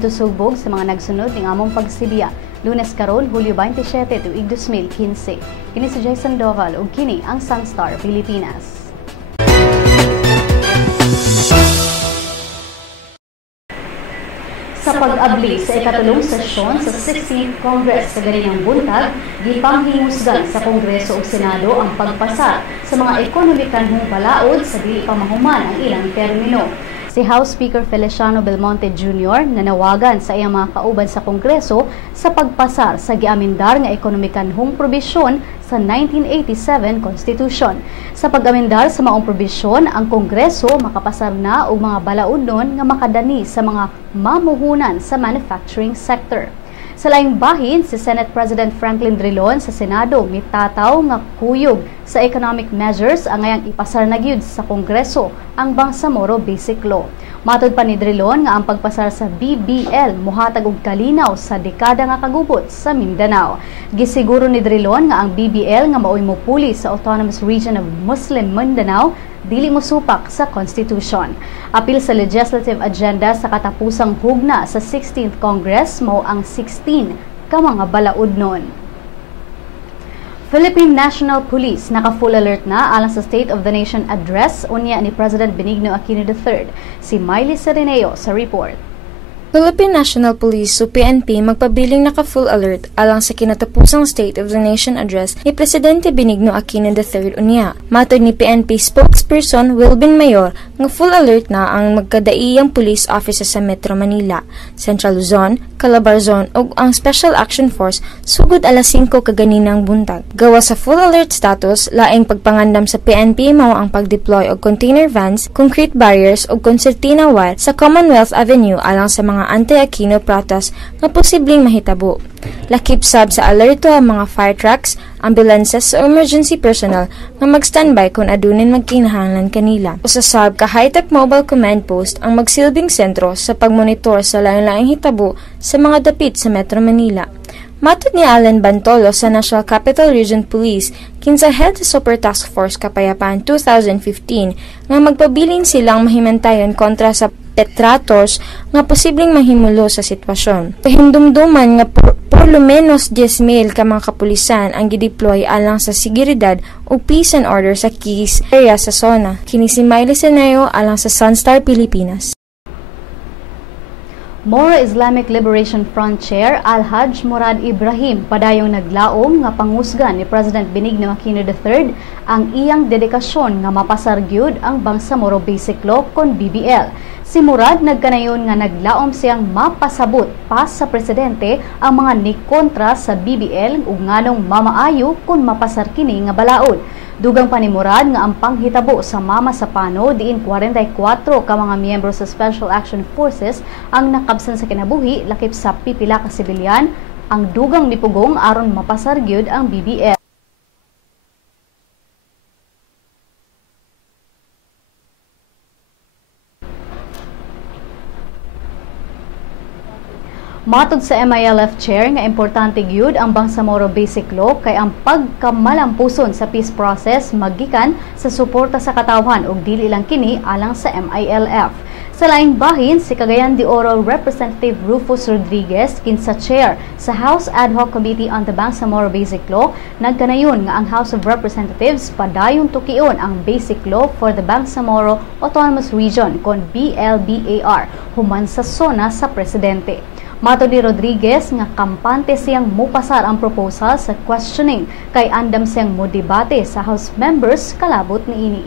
Adto sugbog sa mga nagsunod ning among pagsilya. Lunes karon, Hulyo 27, tuig 2015. Kini si Jason Doval ug kini ang Sunstar Pilipinas. Sa pag-abli sa ikatulong sesyon sa 16th Congress sa ganinang buntag, gipanghimusgan sa Kongreso ug Senado ang pagpasa sa mga ekonomikanhong balaod sa dili pa mahuman ang ilang termino. Si House Speaker Feliciano Belmonte Jr. nanawagan sa iyang mga kauban sa Kongreso sa pagpasar sa giamendar nga ekonomikanhong probisyon sa 1987 Constitution. Sa pag-amendar sa maong probisyon, ang Kongreso makapasar na og mga balaodnon nga makadani sa mga mamuhunan sa manufacturing sector. Sa laing bahin, si Senate President Franklin Drilon sa Senado mitataw nga kuyog sa economic measures ang ngayang ipasar na gyud sa Kongreso ang Bangsamoro Basic Law. Matud pa ni Drilon nga ang pagpasar sa BBL mohatag og kalinaw sa dekada nga kagubot sa Mindanao. Gisiguro ni Drilon nga ang BBL nga maoy mopuli sa Autonomous Region of Muslim Mindanao dili mosupak sa Constitution. Apil sa legislative agenda sa katapusang hugna sa 16th Congress mao ang 16 ka mga balaodnon. Philippine National Police naka-full alert na alang sa State of the Nation address unya ni President Benigno Aquino III. Si Miley Sereneo sa report. Philippine National Police o PNP magpabiling naka-full alert alang sa kinatapusang State of the Nation address ni Presidente Benigno Aquino III unya. Matod ni PNP spokesperson Wilbin Mayor nga full alert na ang magkadaiyang police offices sa Metro Manila, Central Luzon, Calabar Zone ug ang Special Action Force sugod alas 5 kaganinang buntag. Gawa sa full alert status, laing pagpangandam sa PNP mao ang pag-deploy og container vans, concrete barriers ug concertina wire sa Commonwealth Avenue alang sa mga anti-Aquino protests nga posibleng mahitabo. Lakip sab sa alerto ang mga fire trucks, ambulances o emergency personnel nga mag-standby kung adunin magkinahanglan kanila. Usasab ka high-tech mobile command post ang magsilbing sentro sa pagmonitor sa lain-laing hitabo sa mga dapit sa Metro Manila. Matod ni Alan Bantolo sa National Capital Region Police, kinsa head sa Super Task Force Kapayapaan 2015 nga magpabilin silang mahimantayon kontra sa petrators nga posibleng mahimulo sa sitwasyon. Pahindumduman nga por lo menos 10,000 ka mga kapulisan ang gideploy alang sa seguridad o peace and order sa Keys area sa zona. Kini si Miley Sereneo alang sa Sunstar Pilipinas. Moro Islamic Liberation Front Chair Al-Hajj Murad Ibrahim padayong naglaom nga pangusgan ni President Benigno Aquino III ang iyang dedikasyon nga mapasar gyud ang Bangsamoro Basic Law kon BBL. Si Murad nagkanayon nga naglaom siyang mapasabot pa sa presidente ang mga nikontra sa BBL ug nganong mamaayo kung mapasar kini nga balaod. Dugang pa ni Murad nga ang panghitabo sa Mama sa Pano diin 44 ka mga miyembro sa Special Action Forces ang nakabsan sa kinabuhi lakip sa pipila ka sibilyan ang dugang mipugong aron mapasar gyud ang BBL. Matod sa MILF Chair nga importante gyud ang Bangsamoro Basic Law kay ang pagkamalampuson sa peace process maggikan sa suporta sa katawhan ug dili lang kini alang sa MILF. Sa laing bahin, si Cagayan de Oro Representative Rufus Rodriguez kinsa chair sa House Ad Hoc Committee on the Bangsamoro Basic Law nagkanayon nga ang House of Representatives padayon tukion ang Basic Law for the Bangsamoro Autonomous Region kon BLBAR human sa zona sa presidente. Matod ni Rodriguez nga kampante siyang mupasar ang proposal sa questioning kay andam siyang modebate sa House members kalabot niini.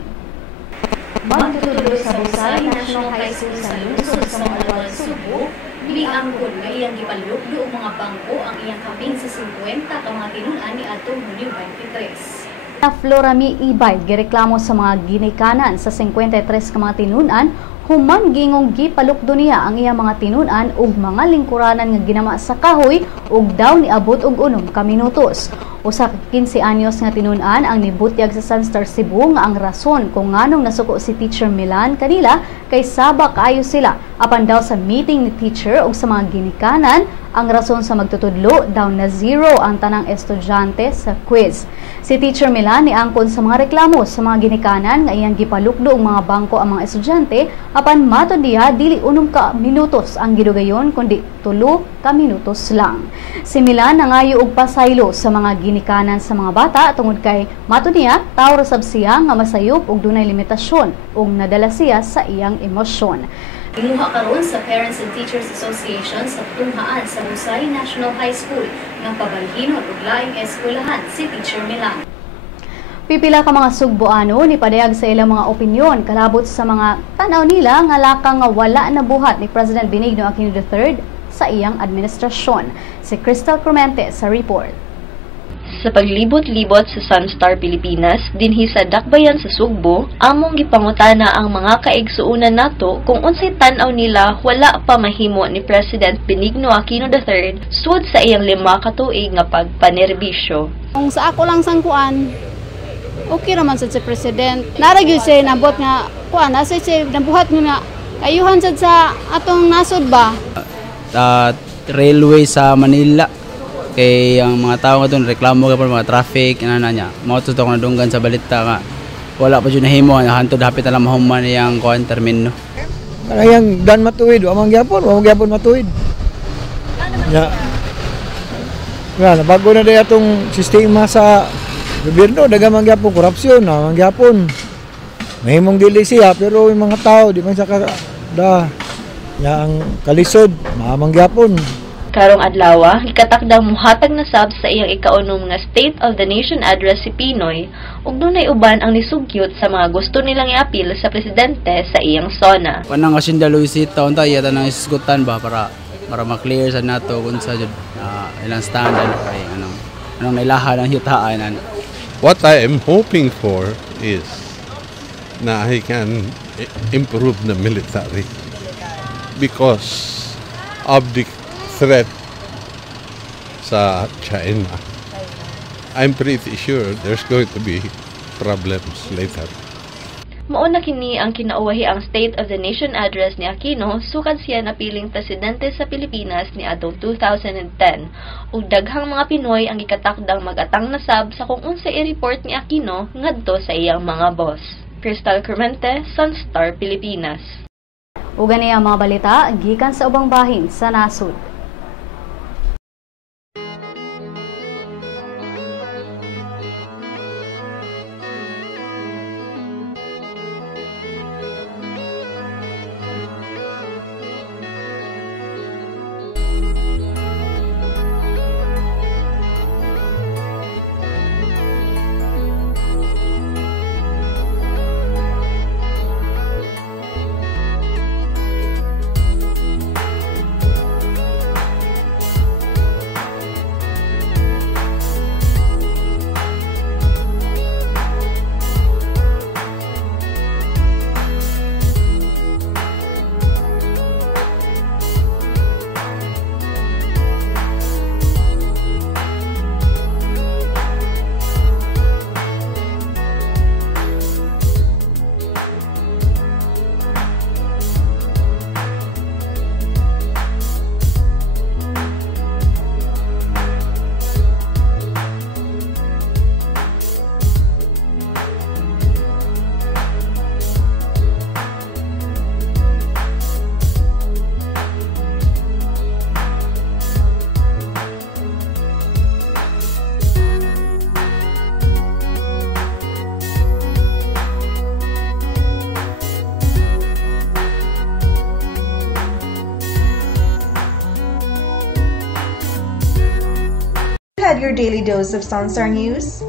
Magtutudlo sa Busay National High School sa lungsod sa Maalwal, Subo, miangkon nga iyang gipalukdo og mga bangko ang iyang kapin sa 50 ka mga tinunan ni adtong Hunyo 23. Florami Ibay gireklamo sa mga ginikanan sa 53 ka mga tinunan human gingong gipalukdo niya ang iyang mga tinunan ug mga lingkuranan nga ginama sa kahoy ug daw niabot og 6 ka minutos. Usa ka 15 anyos nga tinun-an ang nibutyag sa Sunstar Cebu nga ang rason kung nganong nasuko si Teacher Milan kanila kay saba kaayo sila apan daw sa meeting ni teacher ug sa mga ginikanan ang rason sa magtutudlo daw na 0 ang tanang estudyante sa quiz. Si Teacher Milan niangkon sa mga reklamo sa mga ginikanan nga iyang gipalukdo ang mga bangko ang mga estudyante apan matod diha dili 1 ka minutos ang gidugayon kundi 3 ka minutos lang. Si Milan nangayo og pasaylo sa mga ginikanan sa mga bata tungod kay matod niya tawo sab siya nga masayop ug dunay limitasyon ug nadala siya sa iyang emosyon. Imuha karon sa Parents and Teachers Association sa tunghaan sa Busay National High School ng pabalhinon ug laing eskwelahan si Teacher Milan. Pipila ka mga Sugboano ni padayag sa ilang mga opinyon kalabot sa mga tanaw nila nga lakang nga wala na buhat ni President Benigno Aquino III sa iyang administrasyon. Si Crystal Clemente sa report. Sa paglibot-libot sa Sunstar Pilipinas, dinhi sa Dakbayan sa Sugbo, among gipangutana ang mga kaigsuunan nato kung unsay tan-aw nila wala pa mahimo ni President Benigno Aquino III sud sa iyang 5 ka tuig nga pagpanerbisyo. Kung sa ako lang sangkuan, okay naman sa President. Naragyo siya nabot nga kuan, nasa siya nabuhat nga ayuhan sad sa atong nasod ba? Railway sa Manila. Kay ang mga tao nga doon reklamo ka pa mga traffic inana niya mao to na dunggan sa balita nga wala pa jud nahimo hantod hapit na lang mahuman yang kuan termino kanayang dan matuwid amang gyapon matuwid ya wala bago na day atong sistema sa gobyerno daghang man gyapon korupsyon amang gyapon mahimong dili siya pero yung mga tao di man sa yang kalisod maamang gyapon. Karong adlaw, ikatakdang muhatag na sab sa iyang ikaunom nga State of the Nation address si Pinoy ug dunay uban ang nisugyot sa mga gusto nilang iapil sa presidente sa iyang sona. Kanang Hacienda Luisita unta iya tanang isgutan ba para ma-clear sa nato kung sa ilang standard kay anong nailaha ng yutaan. What I am hoping for is na he can improve the military because of the threat sa China. I'm pretty sure there's going to be problems later. Mauna kini ang kinauwahi ang State of the Nation address ni Aquino sukad siya napiling presidente sa Pilipinas ni adtong 2010 ug daghang mga Pinoy ang gikatakdang mag-atang nasab sa kung unsa i-report ni Aquino ngadto sa iyang mga boss. Crystal Clemente, Sunstar Pilipinas. Ug gani ang mga balita gikan sa ubang bahin sa nasud. Had your daily dose of Sunstar News?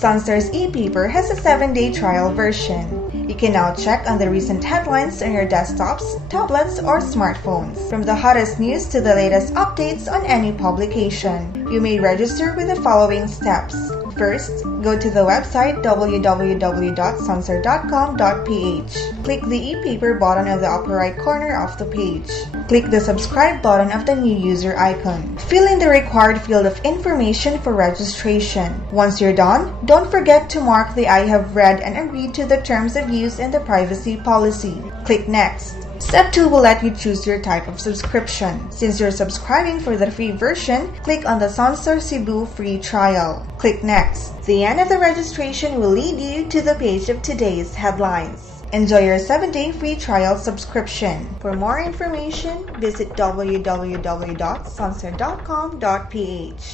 Sunstar's e-paper has a 7-day trial version. You can now check on the recent headlines on your desktops, tablets, or smartphones. From the hottest news to the latest updates on any publication. You may register with the following steps. First, go to the website www.sunstar.com.ph. Click the e-paper button in the upper right corner of the page. Click the subscribe button of the new user icon. Fill in the required field of information for registration. Once you're done, don't forget to mark the I have read and agreed to the terms of use and the privacy policy. Click Next. Step 2 will let you choose your type of subscription. Since you're subscribing for the free version, click on the Sunstar Cebu free trial. Click Next. The end of the registration will lead you to the page of today's headlines. Enjoy your 7-day free trial subscription. For more information, visit www.sunstar.com.ph.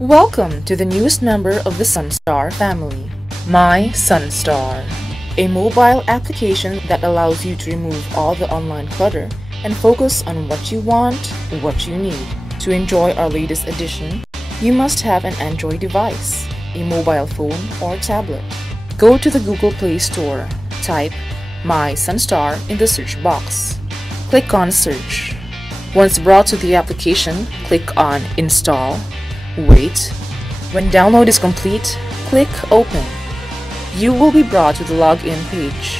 Welcome to the newest member of the Sunstar family, My Sunstar, a mobile application that allows you to remove all the online clutter and focus on what you want, what you need. To enjoy our latest edition, you must have an Android device, a mobile phone or tablet. Go to the Google Play Store, type My Sunstar in the search box. Click on Search. Once brought to the application, click on Install. Wait. When download is complete, click Open. You will be brought to the login page.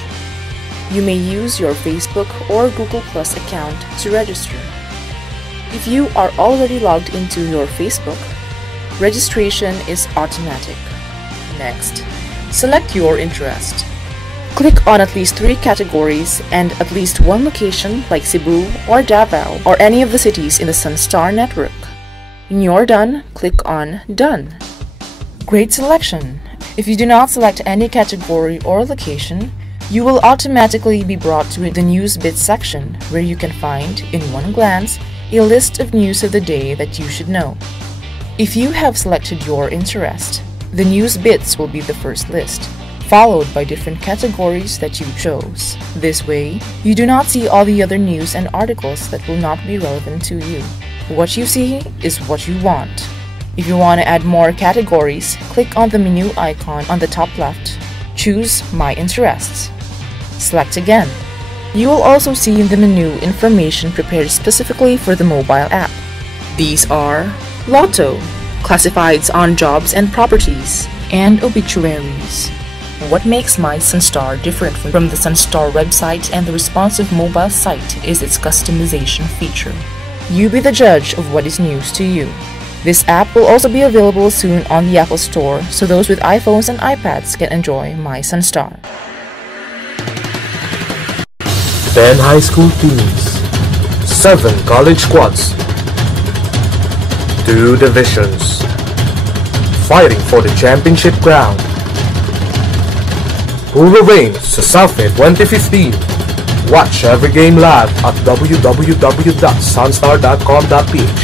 You may use your Facebook or Google Plus account to register. If you are already logged into your Facebook, registration is automatic. Next, select your interest. Click on at least 3 categories and at least 1 location like Cebu or Davao or any of the cities in the Sunstar network. When you're done, click on Done. Great selection! If you do not select any category or location, you will automatically be brought to the News Bits section where you can find, in one glance, a list of news of the day that you should know. If you have selected your interest, the News Bits will be the first list, followed by different categories that you chose. This way, you do not see all the other news and articles that will not be relevant to you. What you see is what you want. If you want to add more categories, click on the menu icon on the top left. Choose My Interests. Select again. You will also see in the menu information prepared specifically for the mobile app. These are Lotto, classifieds on jobs and properties, and obituaries. What makes My Sunstar different from the Sunstar website and the responsive mobile site is its customization feature. You be the judge of what is news to you. This app will also be available soon on the Apple Store, so those with iPhones and iPads can enjoy My Sunstar. 10 high school teams, 7 college squads, 2 divisions, fighting for the championship crown. Who will reign sa Southfit 2015? Watch every game live at www.sunstar.com.ph.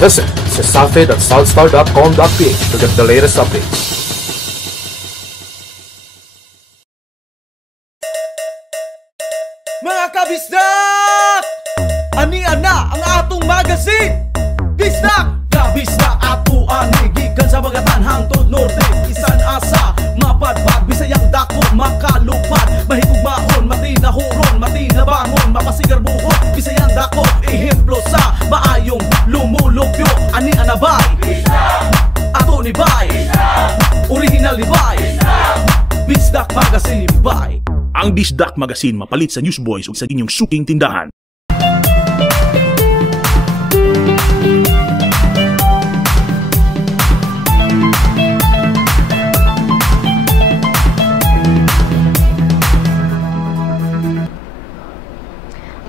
Visit southfit.sunstar.com.ph to get the latest updates. Mga kabisdak! Ani-ana ang atong magazine! Bisdak! Kabisdak ato ani gikan sa bagatan hangtod norte. Isan asa, mapadpad, bisayang dako, makalupad. Mahigugmaon, matinahuron, matinabangon, mapasigar buhok. Bisayang dako, ehemplo sa maayong lumulupyo. Ani-ana bay? Ato ni bay? Original ni bay? Bisdak Magazine ni bay? Ang Bisdak Magazine mapalit sa Newsboys ug sa inyong suking tindahan.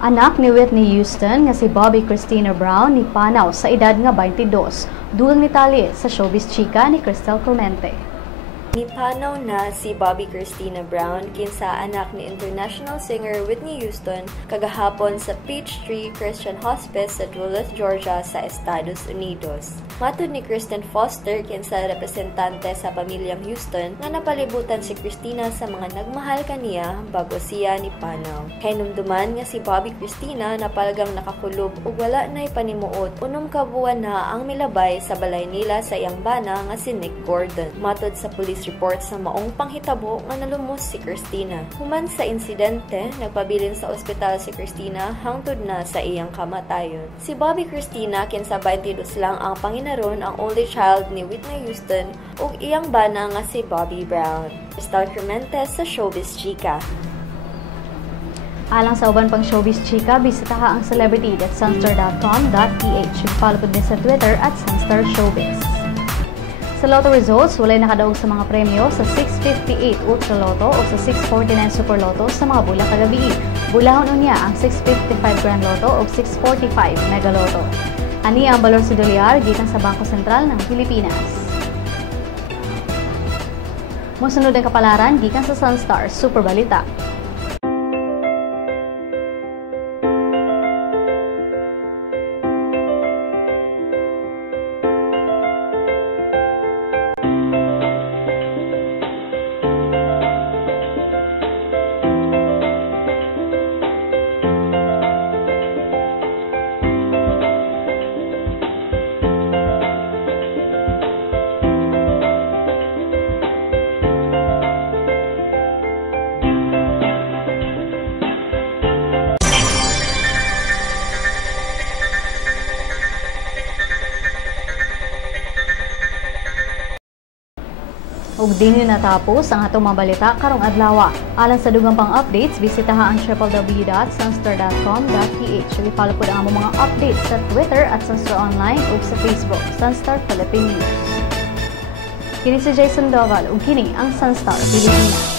Anak ni Whitney Houston nga si Bobby Christina Brown ni panaw sa edad nga 22. Dugang ni tali sa showbiz chika ni Cristel Clemente. Nipanaw na si Bobby Christina Brown kinsa anak ni international singer Whitney Houston kagahapon sa Peachtree Christian Hospice sa Duluth, Georgia sa Estados Unidos. Matud ni Kristen Foster kinsa representante sa pamilyang Houston nga napalibutan si Christina sa mga nagmahal kaniya bago siya ni panaw. Hinumduman nga si Bobby Christina napalgang nakakulob ug wala nay panimuot 6 ka buwan na ang milabay sa balay nila sa iyang bana nga si Nick Gordon. Matud sa police news report sa maong panghitabo nga nalumos si Christina. Human sa insidente, nagpabilin sa ospital si Christina hangtod na sa iyang kamatayon. Si Bobby Christina kinsa 22 lang ang panginaron ang only child ni Whitney Houston ug iyang bana nga si Bobby Brown. Crystal Crementes sa Showbiz Chika. Alang sa uban pang Showbiz Chika, bisitaha ang celebrity.sunstar.com.ph. Follow po din sa Twitter at Sunstar Showbiz. Sa Lotto results, walay nakadaog sa mga premyo sa 658 Ultra Lotto o sa 649 Super Lotto sa mga bula kagabi. Bulahon unya ang 655 Grand Lotto o 645 Mega Lotto. Ani ang balor sa dolyar gikan sa Bangko Sentral ng Pilipinas. Mosunod ang kapalaran gikan sa Sunstar Super Balita. Ug dinhi natapos ang atong mga balita karong adlaw. Alang sa dugang pang updates, bisitaha ang www.sunstar.com.ph. I-follow po ang among mga updates sa Twitter at Sunstar Online ug sa Facebook, Sunstar Philippine News. Kini si Jason Doval ug kini ang Sunstar Pilipinas.